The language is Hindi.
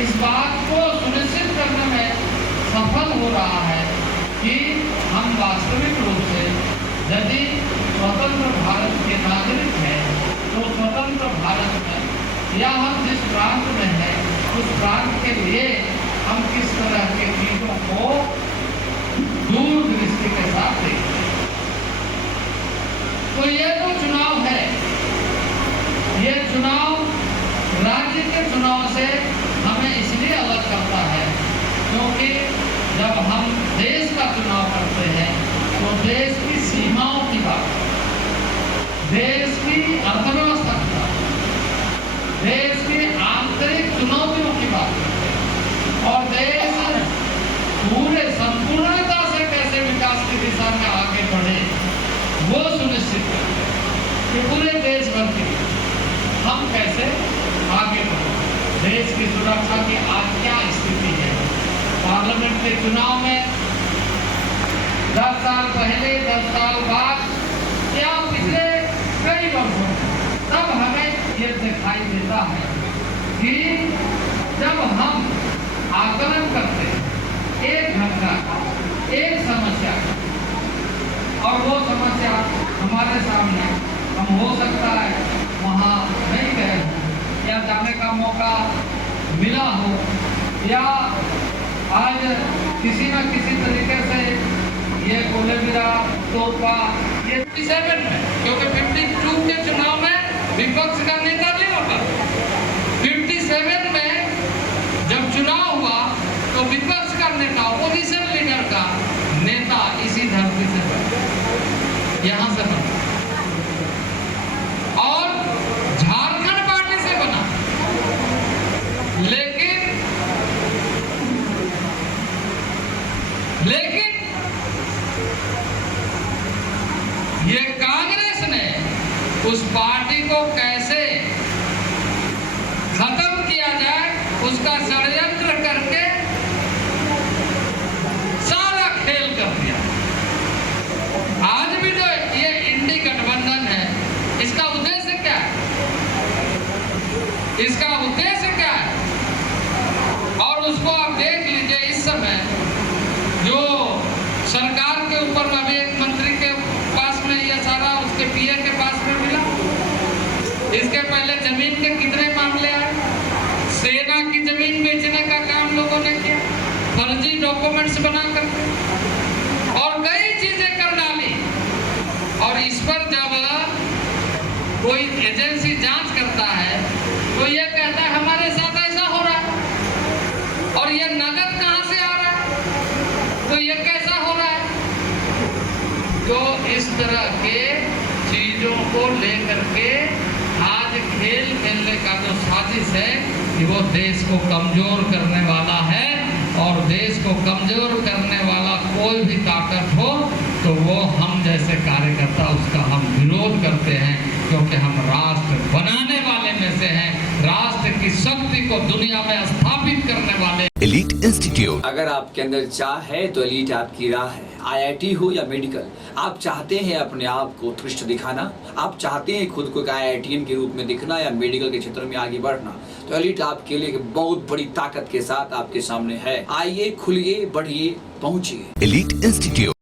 इस बात को सुनिश्चित करने में सफल हो रहा है कि हम वास्तविक रूप से यदि स्वतंत्र भारत के नागरिक हैं तो स्वतंत्र भारत में या हम जिस प्रांत में हैं उस प्रांत के लिए हम किस तरह के चीजों को दूरदृष्टि के साथ देखें। तो ये जो चुनाव है, ये चुनाव राज्य के चुनाव से हमें इसलिए अलग करता है क्योंकि जब हम देश का चुनाव करते हैं तो देश की सीमाओं की बात, देश की अर्थव्यवस्था की बात, देश की आंतरिक चुनौतियों की बात करते हैं और देश पूरे संपूर्णता से कैसे विकास की दिशा में आगे बढ़े वो सुनिश्चित करते हैं कि पूरे देश भर के हम कैसे आगे बढ़े। देश की सुरक्षा की आज क्या स्थिति है, पार्लियामेंट के चुनाव में 10 साल पहले 10 साल बाद क्या पिछले कई वर्षों तब हमें ये दिखाई देता है कि जब हम आकलन करते हैं एक घटना एक समस्या और वो समस्या हमारे सामने हम हो सकता है वहाँ नहीं गए हो या जाने का मौका मिला हो या आज किसी न किसी तरीके से ये गोलेबिरा तोहफा ये 57 में, क्योंकि 52 के चुनाव में विपक्ष का नेता नहीं होता, 57 में जब चुनाव हुआ तो विपक्ष का नेता ओपोजिशन लीडर का नेता इसी धरती से बना, यहाँ से बना और झारखंड पार्टी से बना। लेकिन ये कांग्रेस ने उस पार्टी को कैसे खत्म किया जाए उसका षड्यंत्र करके सारा खेल कर दिया। आज भी जो ये इंडी गठबंधन है इसका उद्देश्य क्या है, इसका उद्देश्य क्या है और उसको आप देख लीजिए। इस समय जो सरकार के ऊपर अभी एक मंत्री के पास में ये सारा उसके पीए के पास में मिला, इसके पहले जमीन के कितने मामले आए, सेना की जमीन बेचने का काम लोगों ने किया, फर्जी डॉक्यूमेंट्स बना करके और कई चीजें कर डाली। और इस पर जब कोई एजेंसी जांच करता है तो ये कहता है हमारे साथ ऐसा हो रहा है और ये नगद कहां से आ रहा है, तो ये कैसा हो रहा है। तो इस तरह के चीजों को लेकर के आज खेल खेलने का जो साजिश है कि वो देश को कमजोर करने वाला है और देश को कमजोर करने वाला कोई भी ताकत हो तो वो हम जैसे कार्यकर्ता उसका हम विरोध करते हैं, क्योंकि हम राष्ट्र बनाने वाले में से हैं, राष्ट्र की शक्ति को दुनिया में स्थापित करने वाले। एलीट इंस्टीट्यूट, अगर आपके अंदर चाह है तो एलीट आपकी राह है। IIT हो या मेडिकल, आप चाहते हैं अपने आप को उत्कृष्ट दिखाना, आप चाहते हैं खुद को एक IITian के रूप में दिखना या मेडिकल के क्षेत्र में आगे बढ़ना, तो एलीट आपके लिए एक बहुत बड़ी ताकत के साथ आपके सामने है। आइए, खुलिए, बढ़िए, पहुंचिए। Elite institute.